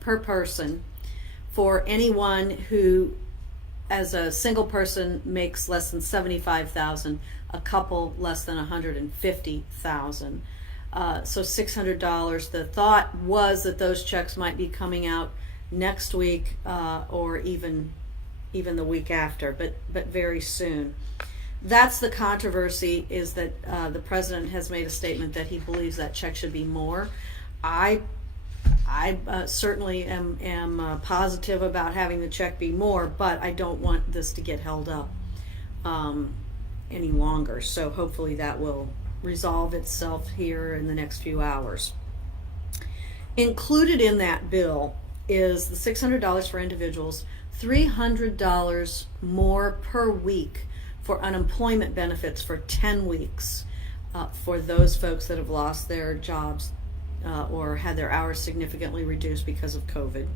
per person for anyone who, as a single person, makes less than $75,000, a couple less than $150,000. So $600. The thought was that those checks might be coming out next week or even the week after, but very soon. That's the controversy, is that the president has made a statement that he believes that check should be more. I certainly am positive about having the check be more, but I don't want this to get held up any longer. So hopefully that will resolve itself here in the next few hours. Included in that bill is the $600 for individuals, $300 more per week for unemployment benefits for 10 weeks for those folks that have lost their jobs or had their hours significantly reduced because of COVID.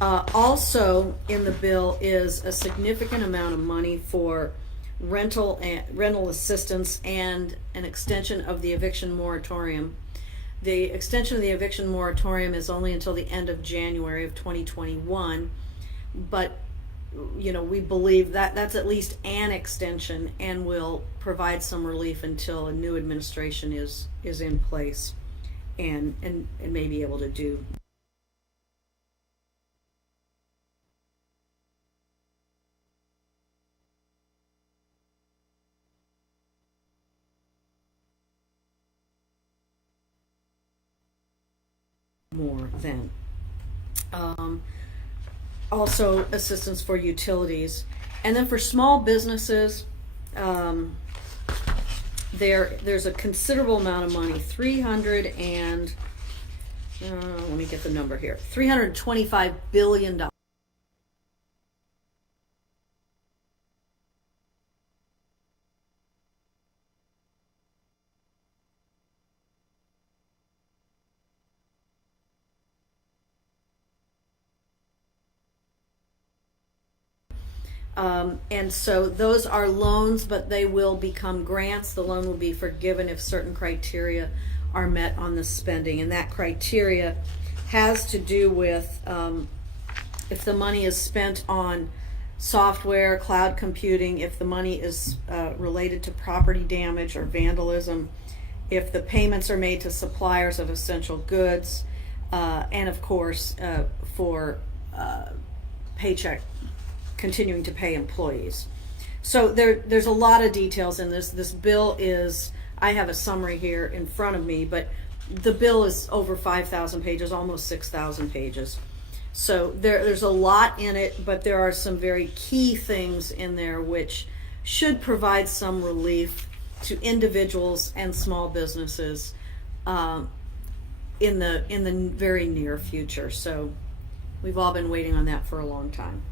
Also in the bill is a significant amount of money for rental assistance and an extension of the eviction moratorium. The extension of the eviction moratorium is only until the end of January of 2021, but we believe that that's at least an extension and will provide some relief until a new administration is in place and may be able to do more then. Also assistance for utilities, and then for small businesses, there's a considerable amount of money, let me get the number here, $325 billion. And so those are loans, but they will become grants. The loan will be forgiven if certain criteria are met on the spending, and that criteria has to do with if the money is spent on software, cloud computing, if the money is related to property damage or vandalism, if the payments are made to suppliers of essential goods, and of course for paycheck, continuing to pay employees. So there's a lot of details in this. This bill is, I have a summary here in front of me, but the bill is over 5,000 pages, almost 6,000 pages. So there's a lot in it, but there are some very key things in there which should provide some relief to individuals and small businesses in the very near future. So we've all been waiting on that for a long time.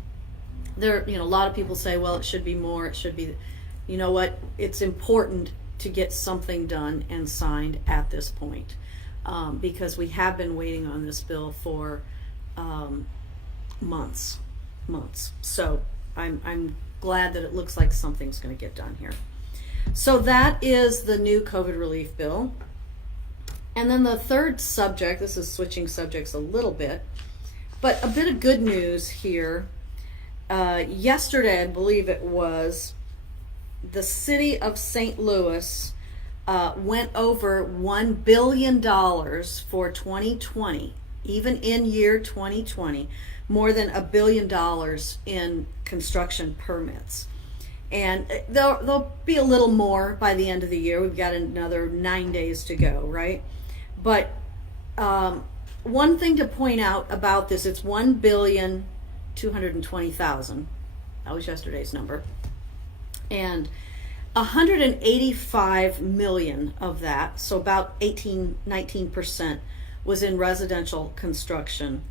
A lot of people say, well, it should be more, it should be, you know what, it's important to get something done and signed at this point, because we have been waiting on this bill for months. So I'm glad that it looks like something's going to get done here. So that is the new COVID relief bill. And then the third subject, this is switching subjects a little bit, but a bit of good news here. Yesterday, I believe it was, the city of St. Louis went over $1 billion for 2020, even in year 2020, more than $1 billion in construction permits. And there'll be a little more by the end of the year. We've got another 9 days to go, right? But one thing to point out about this, it's $1,220,000. That was yesterday's number. And 185 million of that, so about 19%, was in residential construction.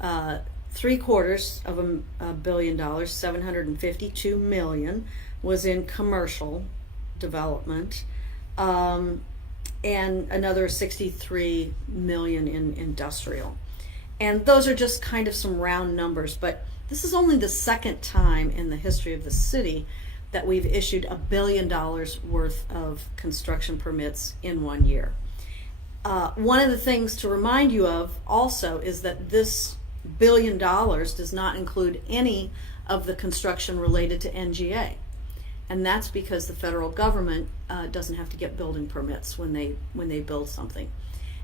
$752 million, $752 million, was in commercial development, and another 63 million in industrial. And those are just kind of some round numbers, but this is only the second time in the history of the city that we've issued $1 billion worth of construction permits in 1 year. one of the things to remind you of also is that this $1 billion does not include any of the construction related to NGA. And that's because the federal government doesn't have to get building permits when they build something.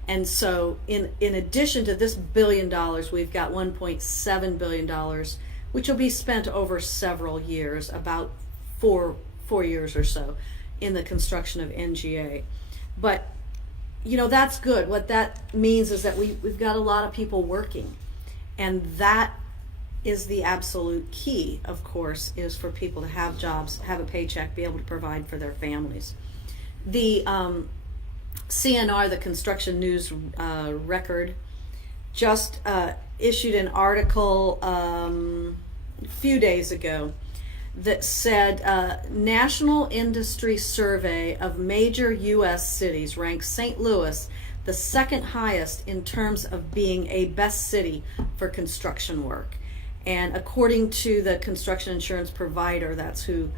And so in addition to this $1 billion, we've got $1.7 billion, which will be spent over several years, about four years or so, in the construction of NGA. But that's good. What that means is that we've got a lot of people working, and that is the absolute key, of course, is for people to have jobs, have a paycheck, be able to provide for their families. The CNR, the Construction News Record, just issued an article a few days ago that said National Industry Survey of major U.S. cities ranks St. Louis the second highest in terms of being a best city for construction work. And according to the construction insurance provider, that's who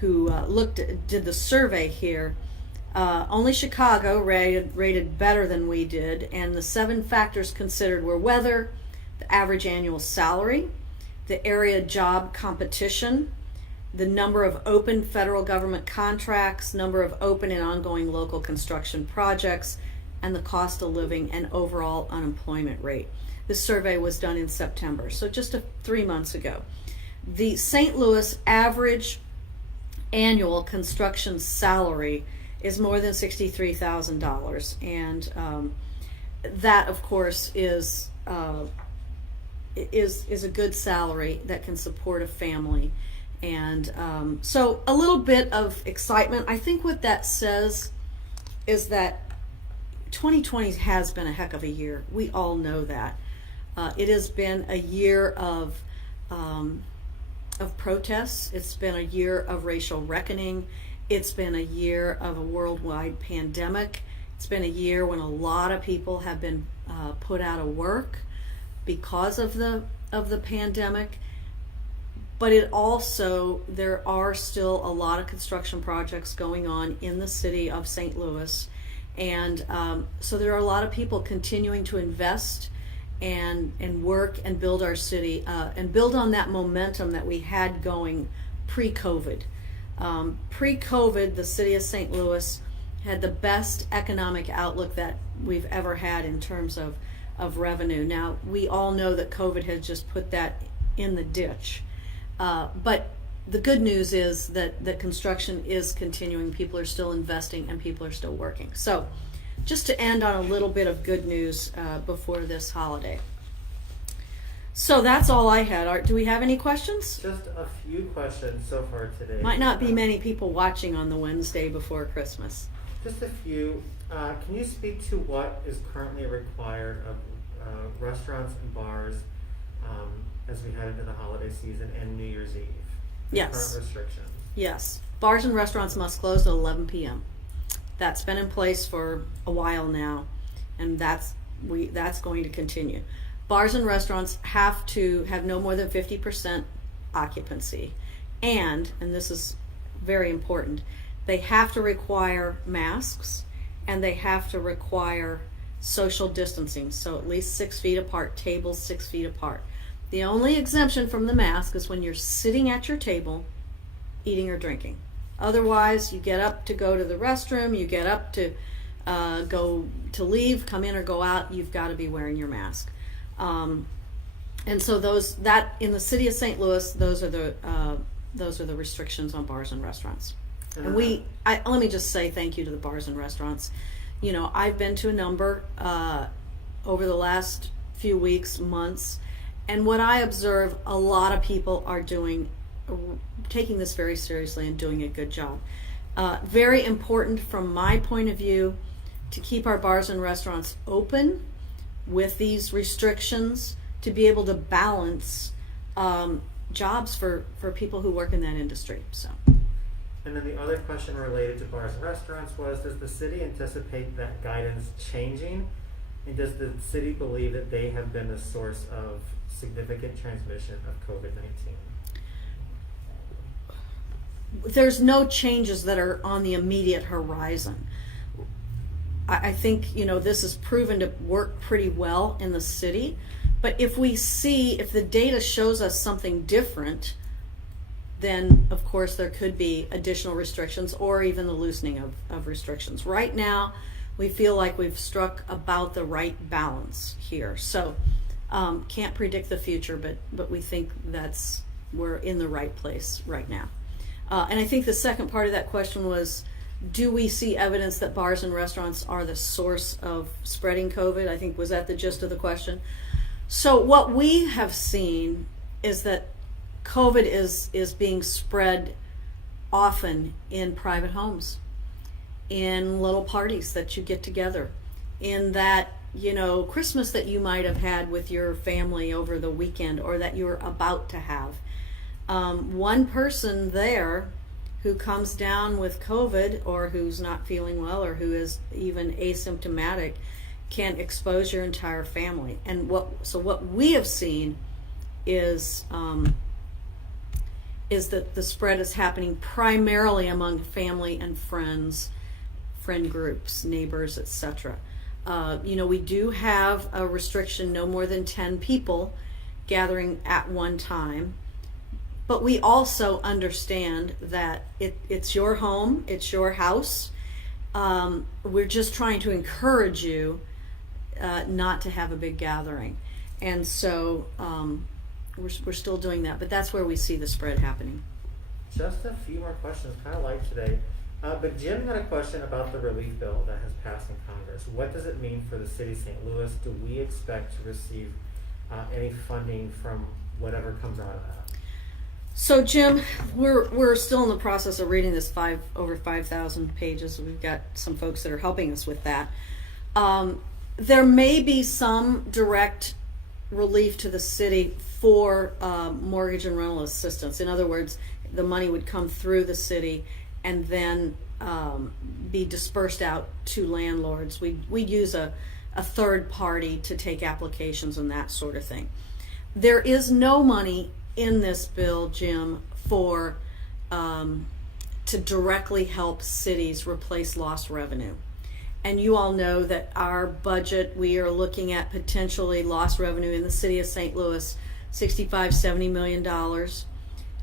did the survey here, only Chicago rated better than we did, and the 7 factors considered were weather, the average annual salary, the area job competition, the number of open federal government contracts, number of open and ongoing local construction projects, and the cost of living and overall unemployment rate. This survey was done in September, so just 3 months ago. The St. Louis average annual construction salary is more than $63,000, and that, of course, is a good salary that can support a family. And so a little bit of excitement. I think what that says is that 2020 has been a heck of a year. We all know that. It has been a year of protests. It's been a year of racial reckoning. It's been a year of a worldwide pandemic. It's been a year when a lot of people have been put out of work because of the pandemic. But there are still a lot of construction projects going on in the city of St. Louis. And so there are a lot of people continuing to invest and work and build our city and build on that momentum that we had going pre-COVID. Pre-COVID, the city of St. Louis had the best economic outlook that we've ever had in terms of revenue. Now, we all know that COVID has just put that in the ditch. But the good news is that construction is continuing. People are still investing and people are still working. So just to end on a little bit of good news before this holiday. So that's all I had. Do we have any questions? Just a few questions so far today. Might not be many people watching on the Wednesday before Christmas. Just a few. Can you speak to what is currently required of restaurants and bars as we head into the holiday season and New Year's Eve? Yes. Current restrictions. Yes. Bars and restaurants must close at 11 p.m. That's been in place for a while now, and that's going to continue. Bars and restaurants have to have no more than 50% occupancy, and this is very important, they have to require masks, and they have to require social distancing, so at least 6 feet apart, tables 6 feet apart. The only exemption from the mask is when you're sitting at your table eating or drinking. Otherwise, you get up to go to the restroom, you get up to go to leave, come in or go out, you've got to be wearing your mask. And so that in the city of St. Louis, those are the restrictions on bars and restaurants. And let me just say thank you to the bars and restaurants. I've been to a number over the last few weeks, months, and what I observe, a lot of people are taking this very seriously and doing a good job. Very important from my point of view to keep our bars and restaurants open with these restrictions, to be able to balance jobs for people who work in that industry. So. And then the other question related to bars and restaurants was, does the city anticipate that guidance changing? And does the city believe that they have been the source of significant transmission of COVID-19? There's no changes that are on the immediate horizon. I think, this is proven to work pretty well in the city. But if the data shows us something different, then of course there could be additional restrictions or even the loosening of restrictions. Right now, we feel like we've struck about the right balance here. So can't predict the future, but we think we're in the right place right now. And I think the second part of that question was, do we see evidence that bars and restaurants are the source of spreading COVID? I think, was that the gist of the question? So what we have seen is that COVID is being spread often in private homes, in little parties that you get together, in that, Christmas that you might have had with your family over the weekend or that you're about to have. One person there who comes down with COVID or who's not feeling well or who is even asymptomatic can expose your entire family. And what we have seen is that the spread is happening primarily among family and friend groups, neighbors, etc. We do have a restriction, no more than 10 people gathering at one time. But we also understand that it's your home, it's your house. We're just trying to encourage you not to have a big gathering. And so we're still doing that, but that's where we see the spread happening. Just a few more questions, kind of light today. But Jim had a question about the relief bill that has passed in Congress. What does it mean for the city of St. Louis? Do we expect to receive any funding from whatever comes out of that? So Jim, we're still in the process of reading this over 5,000 pages. We've got some folks that are helping us with that. There may be some direct relief to the city for mortgage and rental assistance. In other words, the money would come through the city and then be dispersed out to landlords. We'd use a third party to take applications and that sort of thing. There is no money in this bill, Jim, to directly help cities replace lost revenue. And you all know that our budget, we are looking at potentially lost revenue in the city of St. Louis, $65-70 million.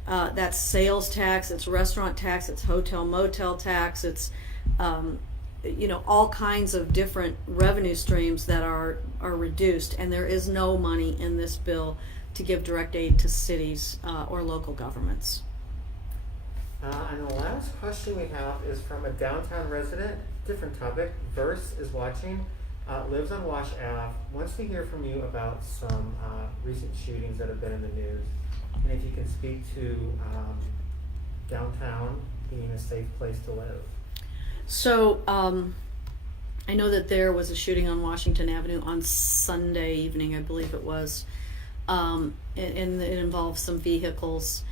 That's sales tax, it's restaurant tax, it's hotel motel tax, it's all kinds of different revenue streams that are reduced, and there is no money in this bill to give direct aid to cities or local governments. And the last question we have is from a downtown resident, different topic. Verse is watching, lives on Wash Ave, wants to hear from you about some recent shootings that have been in the news, and if you can speak to downtown being a safe place to live. So I know that there was a shooting on Washington Avenue on Sunday evening, I believe it was, and it involved some vehicles.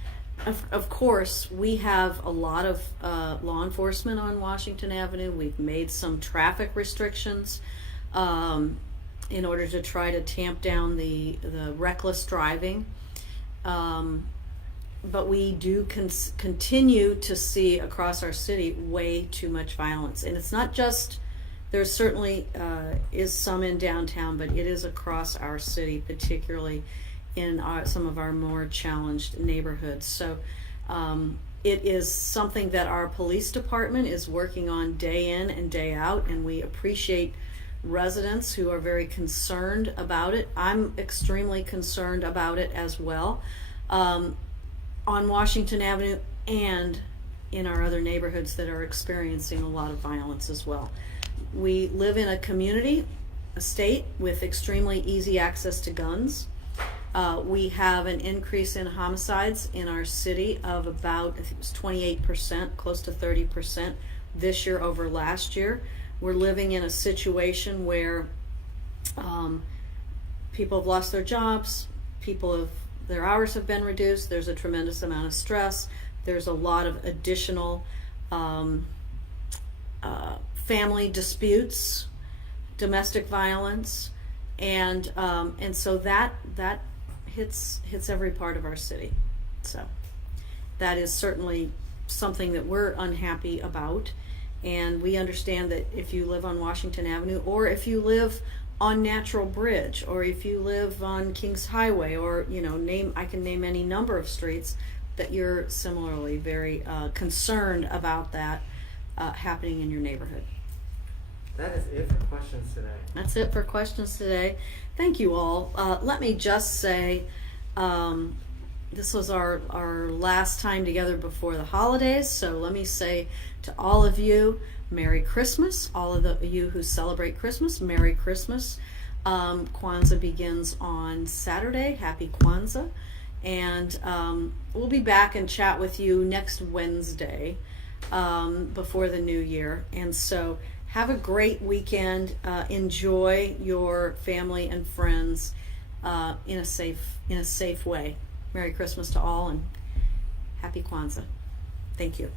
Of course, we have a lot of law enforcement on Washington Avenue. We've made some traffic restrictions in order to try to tamp down the reckless driving. But we do continue to see across our city way too much violence. And it's not just, there certainly is some in downtown, but it is across our city, particularly in some of our more challenged neighborhoods. So it is something that our police department is working on day in and day out, and we appreciate residents who are very concerned about it. I'm extremely concerned about it as well, on Washington Avenue and in our other neighborhoods that are experiencing a lot of violence as well. We live in a community, a state with extremely easy access to guns. We have an increase in homicides in our city of about, I think it was 28%, close to 30% this year over last year. We're living in a situation where people have lost their jobs, their hours have been reduced, there's a tremendous amount of stress, there's a lot of additional family disputes, domestic violence, and so that hits every part of our city. So that is certainly something that we're unhappy about, And we understand that if you live on Washington Avenue, or if you live on Natural Bridge, or if you live on Kings Highway, or I can name any number of streets, that you're similarly very concerned about that happening in your neighborhood. That is it for questions today. That's it for questions today. Thank you all. Let me just say, this was our last time together before the holidays, so let me say to all of you, Merry Christmas. All of you who celebrate Christmas, Merry Christmas. Kwanzaa begins on Saturday. Happy Kwanzaa. And we'll be back and chat with you next Wednesday before the new year. And so have a great weekend. Enjoy your family and friends in a safe way. Merry Christmas to all, and Happy Kwanzaa. Thank you.